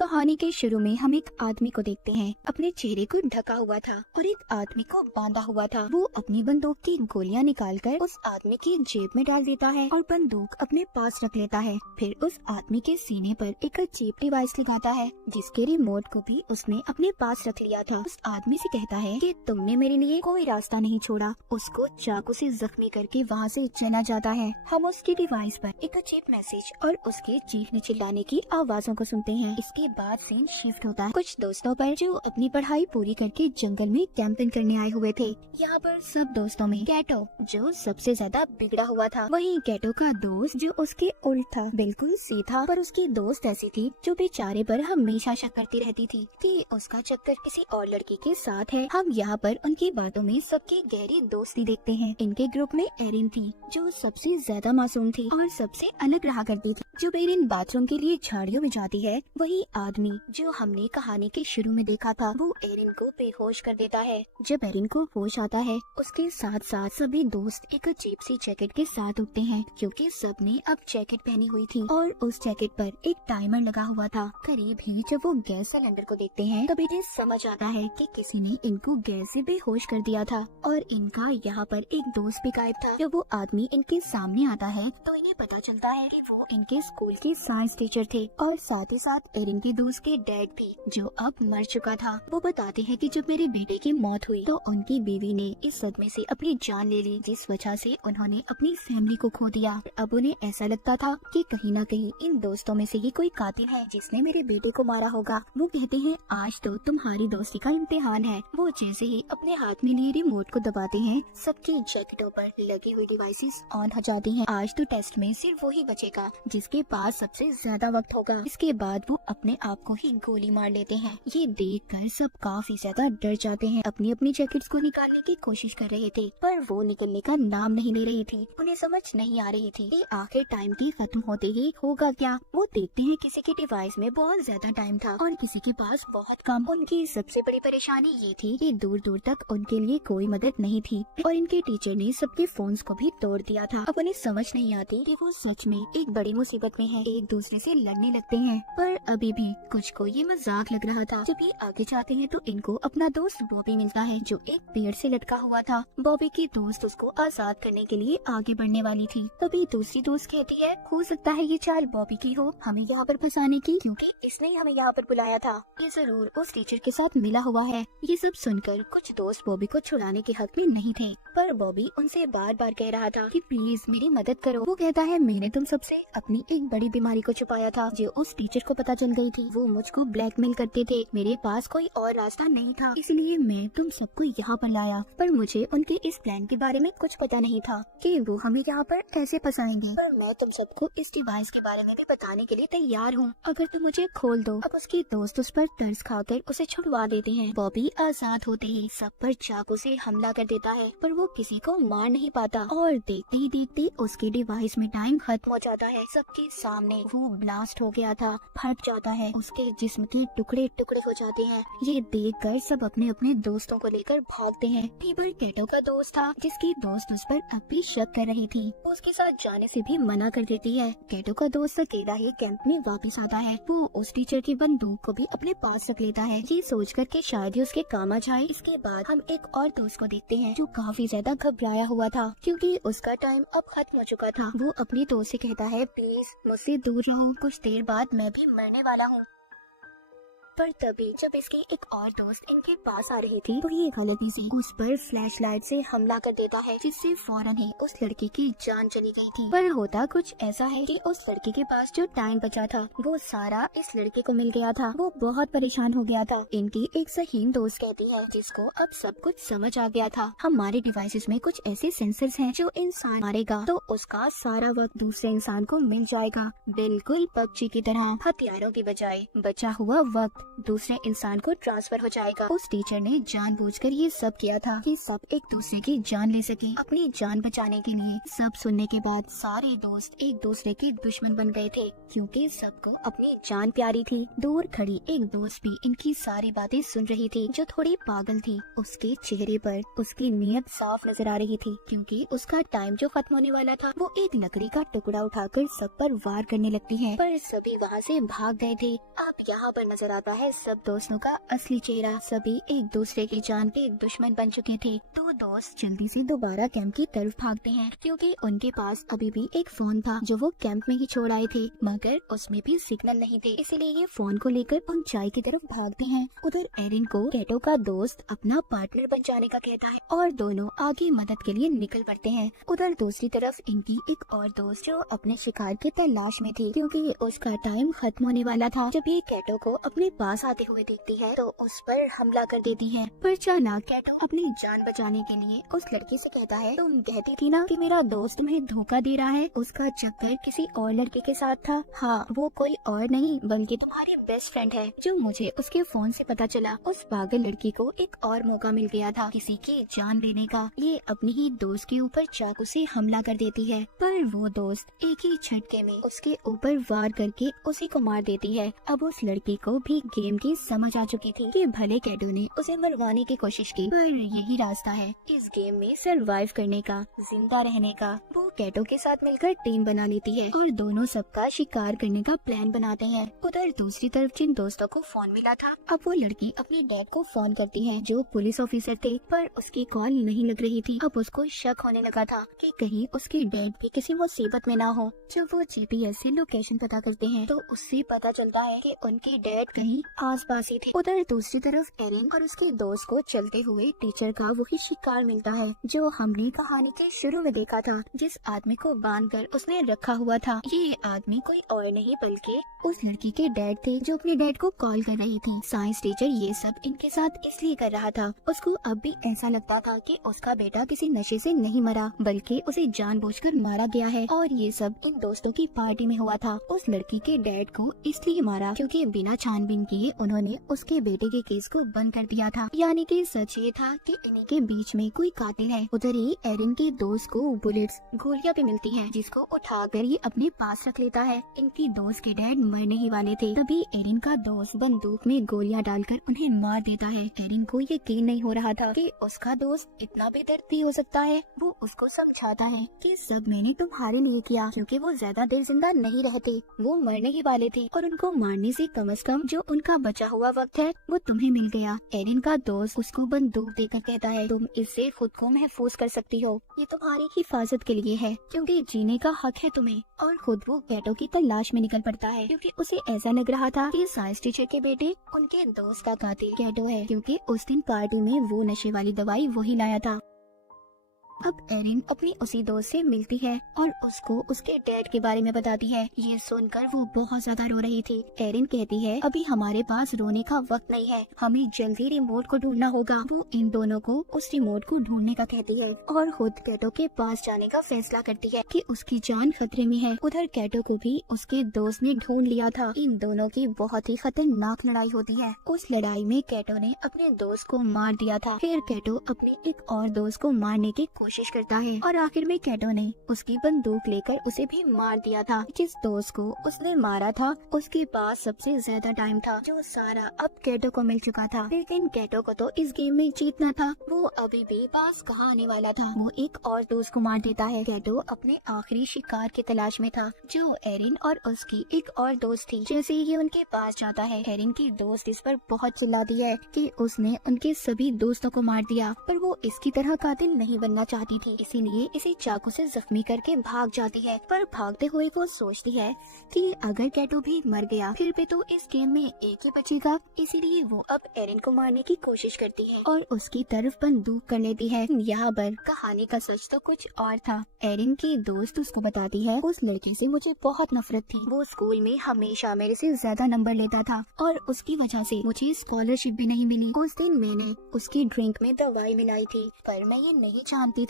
कहानी के शुरू में हम एक आदमी को देखते हैं। अपने चेहरे को ढका हुआ था और एक आदमी को बांधा हुआ था। वो अपनी बंदूक की गोलियां निकालकर उस आदमी की जेब में डाल देता है और बंदूक अपने पास रख लेता है। फिर उस आदमी के सीने पर एक चीप डिवाइस लगाता है जिसके रिमोट को भी उसने अपने पास रख लिया था। उस आदमी से कहता है कि तुमने मेरे लिए कोई रास्ता नहीं छोड़ा। उसको चाकू से जख्मी करके वहाँ से चला जाता है। हम उसकी डिवाइस पर एक चीप मैसेज और उसके चीखने चिल्लाने की आवाजों को सुनते हैं। इसके बाद सीन शिफ्ट होता है कुछ दोस्तों पर जो अपनी पढ़ाई पूरी करके जंगल में कैंपिंग करने आए हुए थे। यहाँ पर सब दोस्तों में कैटो जो सबसे ज्यादा बिगड़ा हुआ था। वहीं कैटो का दोस्त जो उसके उल्ट था, बिल्कुल सीधा, पर उसकी दोस्त ऐसी थी जो बेचारे पर हमेशा शक करती रहती थी कि उसका चक्कर किसी और लड़की के साथ है। हम यहाँ पर उनकी बातों में सबकी गहरी दोस्ती देखते हैं। इनके ग्रुप में एरिन थी जो सबसे ज्यादा मासूम थी और सबसे अलग रहा करती थी। जब एरिन बाथरूम के लिए झाड़ियों में जाती है, वही आदमी जो हमने कहानी के शुरू में देखा था वो एरिन को बेहोश कर देता है। जब एरिन को होश आता है, उसके साथ साथ सभी दोस्त एक अजीब सी जैकेट के साथ उठते हैं क्योंकि सबने अब जैकेट पहनी हुई थी और उस जैकेट पर एक टाइमर लगा हुआ था। करीब ही जब वो गैस सिलेंडर को देखते हैं तब इन्हें समझ आता है कि किसी ने इनको गैस से बेहोश कर दिया था और इनका यहाँ पर एक दोस्त भी गायब था। जब वो आदमी इनके सामने आता है तो इन्हें पता चलता है कि वो इनके स्कूल के साइंस टीचर थे और साथ ही साथ एरिन के दोस्त के डैड भी जो अब मर चुका था। वो बताते हैं कि जब मेरे बेटे की मौत हुई तो उनकी बीवी ने इस सदमे से अपनी जान ले ली जिस वजह से उन्होंने अपनी फैमिली को खो दिया। अब उन्हें ऐसा लगता था कि कहीं न कहीं इन दोस्तों में से ही कोई कातिल है जिसने मेरे बेटे को मारा होगा। वो कहते हैं आज तो तुम्हारी दोस्ती का इम्तिहान है। वो जैसे ही अपने हाथ में लिए रिमोट को दबाते हैं, सबकी जैकेटों पर लगी हुई डिवाइसेस ऑन हो जाती हैं। आज तो टेस्ट में सिर्फ वही बचेगा जिसके पास सबसे ज्यादा वक्त होगा। इसके बाद वो अपने आप को ही गोली मार लेते हैं। ये देखकर सब काफी ज्यादा डर जाते हैं। अपनी अपनी जैकेट्स को निकालने की कोशिश कर रहे थे पर वो निकलने का नाम नहीं ले रही थी। उन्हें समझ नहीं आ रही थी कि आखिर टाइम के खत्म होते ही होगा क्या। वो देखते हैं किसी के डिवाइस में बहुत ज्यादा टाइम था और किसी के पास बहुत कम। उनकी सबसे बड़ी परेशानी ये थी कि दूर दूर तक उनके लिए कोई मदद नहीं थी और इनके टीचर ने सबके फोन्स को भी तोड़ दिया था। अब उन्हें समझ नहीं आती कि वो सच में एक बड़ी मुसीबत में है। एक दूसरे से लड़ने लगते हैं पर अभी भी कुछ को ये मजाक लग रहा था। जब ये आगे जाते हैं तो इनको अपना दोस्त बॉबी मिलता है जो एक पेड़ से लटका हुआ था। बॉबी की दोस्त उसको आजाद करने के लिए आगे बढ़ने वाली थी। तभी दूसरी दोस्त कहती है हो सकता है ये चाल बॉबी की हो, हमें यहाँ पर फंसाने की, क्योंकि इसने ही हमें यहाँ पर बुलाया था। ये जरूर उस टीचर के साथ मिला हुआ है। ये सब सुनकर कुछ दोस्त बॉबी को छुड़ाने के हक में नहीं थे पर बॉबी उनसे बार बार कह रहा था कि प्लीज मेरी मदद करो। वो कहता है मैंने तुम सबसे अपनी एक बड़ी बीमारी को छुपाया था जो उस टीचर को पता चल गई थी। वो मुझको ब्लैकमेल करते थे, मेरे पास कोई और रास्ता नहीं था, इसलिए मैं तुम सबको यहाँ पर लाया। पर मुझे उनके इस प्लान के बारे में कुछ पता नहीं था कि वो हमें यहाँ पर कैसे फंसाएंगे। पर मैं तुम सबको इस डिवाइस के बारे में भी बताने के लिए तैयार हूँ अगर तुम मुझे खोल दो। अब उसके दोस्त उस पर तरस खाकर उसे छुड़वा देते हैं। बॉबी आजाद होते ही सब पर चाकू से हमला कर देता है पर वो किसी को मार नहीं पाता और देखते ही देखते उसके डिवाइस में टाइम खत्म हो जाता है। सबके सामने वो ब्लास्ट हो गया था, फट जाता है, उसके जिस्म के टुकड़े टुकड़े हो जाते हैं। ये देखकर सब अपने अपने दोस्तों को लेकर भागते हैं। टेबल कैटो का दोस्त था जिसकी दोस्त उस पर अब भी शक कर रही थी। वो उसके साथ जाने से भी मना कर देती है। कैटो का दोस्त अकेला ही कैंप में वापस आता है। वो उस टीचर की बंदूक को भी अपने पास रख लेता है ये सोचकर कि शायद ही उसके काम आ जाए। इसके बाद हम एक और दोस्त को देखते हैं जो काफी ज्यादा घबराया हुआ था क्योंकि उसका टाइम अब खत्म हो चुका था। वो अपने दोस्त से कहता है प्लीज मुझसे दूर रहो, कुछ देर बाद मैं भी मरने वाला हूँ। पर तभी जब इसकी एक और दोस्त इनके पास आ रही थी तो ये गलती से उस पर फ्लैशलाइट से हमला कर देता है जिससे फौरन ही उस लड़की की जान चली गई थी। पर होता कुछ ऐसा है कि उस लड़की के पास जो टाइम बचा था वो सारा इस लड़के को मिल गया था। वो बहुत परेशान हो गया था। इनकी एक सहीन दोस्त कहती है जिसको अब सब कुछ समझ आ गया था हमारे डिवाइसेस में कुछ ऐसे सेंसर्स हैं जो इंसान मारेगा तो उसका सारा वक्त दूसरे इंसान को मिल जाएगा, बिल्कुल पबजी की तरह। हथियारों की बजाय बचा हुआ वक्त दूसरे इंसान को ट्रांसफर हो जाएगा। उस टीचर ने जानबूझकर ये सब किया था कि सब एक दूसरे की जान ले सके अपनी जान बचाने के लिए। सब सुनने के बाद सारे दोस्त एक दूसरे के दुश्मन बन गए थे क्योंकि सबको अपनी जान प्यारी थी। दूर खड़ी एक दोस्त भी इनकी सारी बातें सुन रही थी, जो थोड़ी पागल थी। उसके चेहरे पर उसकी नीयत साफ नजर आ रही थी क्योंकि उसका टाइम जो खत्म होने वाला था। वो एक लकड़ी का टुकड़ा उठाकर सब पर वार करने लगती है, पर सभी वहाँ से भाग गए थे। अब यहाँ पर नजर आता है सब दोस्तों का असली चेहरा। सभी एक दूसरे की जान के दुश्मन बन चुके थे। दो दोस्त जल्दी से दोबारा कैंप की तरफ भागते हैं क्योंकि उनके पास अभी भी एक फोन था जो वो कैंप में ही छोड़ आए थे, मगर उसमें भी सिग्नल नहीं थे, इसलिए ये फोन को लेकर ऊंचाई की तरफ भागते हैं। उधर एरिन को कैटो का दोस्त अपना पार्टनर बन जाने का कहता है और दोनों आगे मदद के लिए निकल पड़ते हैं। उधर दूसरी तरफ इनकी एक और दोस्त जो अपने शिकार के तलाश में थी क्योंकि उसका टाइम खत्म होने वाला था। जब ये कैटो को अपने पास आते हुए देखती है तो उस पर हमला कर देती है, पर चालाक कैटो अपनी जान बचाने के लिए उस लड़की से कहता है, तुम कहती थी ना कि मेरा दोस्त तुम्हें धोखा दे रहा है, उसका चक्कर किसी और लड़के के साथ था। हाँ, वो कोई और नहीं बल्कि तुम्हारी बेस्ट फ्रेंड है, जो मुझे उसके फोन से पता चला। उस पागल लड़की को एक और मौका मिल गया था किसी की जान लेने का। ये अपनी ही दोस्त के ऊपर चाकू से हमला कर देती है, पर वो दोस्त एक ही झटके में उसके ऊपर वार करके उसी को मार देती है। अब उस लड़की को भी गेम की समझ आ चुकी थी कि भले कैटो ने उसे मरवाने की कोशिश की, पर यही रास्ता है इस गेम में सरवाइव करने का, जिंदा रहने का। वो कैटो के साथ मिलकर टीम बना लेती है और दोनों सबका शिकार करने का प्लान बनाते हैं। उधर दूसरी तरफ जिन दोस्तों को फोन मिला था, अब वो लड़की अपने डैड को फोन करती है जो पुलिस ऑफिसर थे, पर उसकी कॉल नहीं लग रही थी। अब उसको शक होने लगा था कि कहीं उसके डैड भी किसी मुसीबत में ना हो। जब वो जीपीएस से लोकेशन पता करते हैं तो उससे पता चलता है कि उनके डैड कहीं आसपास ही थे। उधर दूसरी तरफ एरिन और उसके दोस्त को चलते हुए टीचर का वही शिकार मिलता है जो हमने कहानी के शुरू में देखा था, जिस आदमी को बांधकर उसने रखा हुआ था। ये आदमी कोई और नहीं बल्कि उस लड़की के डैड थे जो अपने डैड को कॉल कर रही थी। साइंस टीचर ये सब इनके साथ इसलिए कर रहा था, उसको अब भी ऐसा लगता था कि उसका बेटा किसी नशे से नहीं मरा बल्कि उसे जानबूझकर मारा गया है, और ये सब इन दोस्तों की पार्टी में हुआ था। उस लड़की के डैड को इसलिए मारा क्योंकि बिना छानबीन किए उन्होंने उसके बेटे के केस को बंद कर दिया था। यानी कि सच ये था कि इन्हीं के बीच में कोई कातिल है। उधर ही एरिन के दोस्त को बुलेट्स गोलियां भी मिलती हैं, जिसको उठाकर ये अपने पास रख लेता है। इनकी दोस्त के डैड मरने ही वाले थे, तभी एरिन का दोस्त बंदूक में गोलियां डालकर उन्हें मार देता है। एरिन को यकीन नहीं हो रहा था कि उसका दोस्त इतना बेदर्द हो सकता है। वो उसको समझाता है कि सब मैंने तुम्हारे लिए किया क्योंकि वो ज्यादा देर जिंदा नहीं रहते, वो मरने ही वाले थे और उनको मारने से कम जो उनका बचा हुआ वक्त है वो तुम्हें मिल गया। एरिन का दोस्त उसको बंदूक देकर कहता है, तुम इससे खुद को महफूज कर सकती हो, ये तुम्हारी हिफाजत के लिए है क्योंकि जीने का हक है तुम्हें। और खुद वो कैटो की तलाश में निकल पड़ता है क्योंकि उसे ऐसा लग रहा था कि साइंस टीचर के बेटे उनके दोस्त का कातिल कैटो है, क्योंकि उस दिन पार्टी में वो नशे वाली दवाई वही लाया था। अब एरिन अपनी उसी दोस्त से मिलती है और उसको उसके डैड के बारे में बताती है। ये सुनकर वो बहुत ज्यादा रो रही थी। एरिन कहती है, अभी हमारे पास रोने का वक्त नहीं है, हमें जल्दी रिमोट को ढूंढना होगा। वो इन दोनों को उस रिमोट को ढूंढने का कहती है और खुद कैटो के पास जाने का फैसला करती है कि उसकी जान खतरे में है। उधर कैटो को भी उसके दोस्त ने ढूंढ लिया था। इन दोनों की बहुत ही खतरनाक लड़ाई होती है। उस लड़ाई में कैटो ने अपने दोस्त को मार दिया था। फिर कैटो अपने एक और दोस्त को मारने की कोशिश करता है और आखिर में कैटो ने उसकी बंदूक लेकर उसे भी मार दिया था। जिस दोस्त को उसने मारा था उसके पास सबसे ज्यादा टाइम था, जो सारा अब कैटो को मिल चुका था। लेकिन कैटो को तो इस गेम में जीतना था, वो अभी भी पास कहाँ आने वाला था। वो एक और दोस्त को मार देता है। कैटो अपने आखिरी शिकार की तलाश में था, जो एरिन और उसकी एक और दोस्त थी। जैसे ही उनके पास जाता है, एरिन की दोस्त इस पर बहुत चिल्लाती है कि उसने उनके सभी दोस्तों को मार दिया, पर वो इसकी तरह कातिल नहीं बनना चाहती थी, इसीलिए इसे चाकू से जख्मी करके भाग जाती है। पर भागते हुए वो सोचती है कि अगर कैटो भी मर गया फिर भी तो इस गेम में एक ही बचेगा, इसीलिए वो अब एरिन को मारने की कोशिश करती है और उसकी तरफ बंदूक कर लेती है। यहाँ पर कहानी का सच तो कुछ और था। एरिन की दोस्त उसको बताती है, उस लड़के से मुझे बहुत नफरत थी, वो स्कूल में हमेशा मेरे से ज्यादा नंबर लेता था और उसकी वजह से मुझे स्कॉलरशिप भी नहीं मिली। उस दिन मैंने उसकी ड्रिंक में दवाई मिलाई थी, पर मैं ये नहीं जानती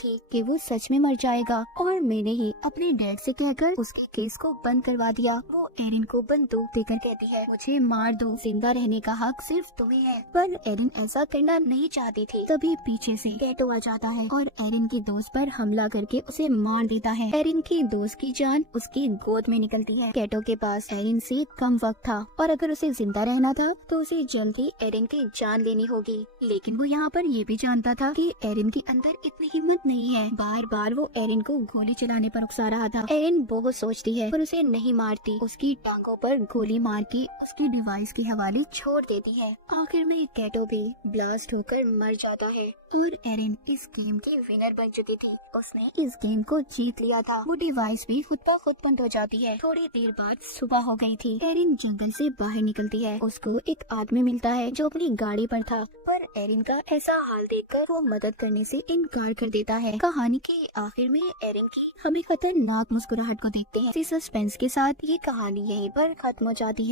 थी कि वो सच में मर जाएगा और मैंने ही अपने डैड से कहकर उसके केस को बंद करवा दिया। वो एरिन को बंदूक देकर कहती है, मुझे मार दो, जिंदा रहने का हक सिर्फ तुम्हें है। पर एरिन ऐसा करना नहीं चाहती थी। तभी पीछे से कैटो आ जाता है और एरिन की दोस्त पर हमला करके उसे मार देता है। एरिन की दोस्त की जान उसकी गोद में निकलती है। कैटो के पास एरिन से कम वक्त था और अगर उसे जिंदा रहना था तो उसे जल्द ही एरिन की जान लेनी होगी। लेकिन वो यहाँ पर ये भी जानता था कि एरिन के अंदर इतनी हिम्मत नहीं है। बार बार वो एरिन को गोली चलाने पर उकसा रहा था। एरिन बहुत सोचती है पर उसे नहीं मारती। उसकी टांगों पर गोली मार के उसकी डिवाइस के हवाले छोड़ देती है। आखिर में कैटो भी ब्लास्ट होकर मर जाता है और एरिन इस गेम की विनर बन चुकी थी। उसने इस गेम को जीत लिया था। वो डिवाइस भी खुद ब खुद बंद हो जाती है। थोड़ी देर बाद सुबह हो गई थी। एरिन जंगल से बाहर निकलती है। उसको एक आदमी मिलता है जो अपनी गाड़ी पर था, पर एरिन का ऐसा हाल देखकर वो मदद करने से इनकार कर देता है। कहानी के आखिर में एरिन की हमें खतरनाक मुस्कुराहट को देखते हैं। इसी सस्पेंस के साथ ये कहानी यहीं पर खत्म हो जाती है।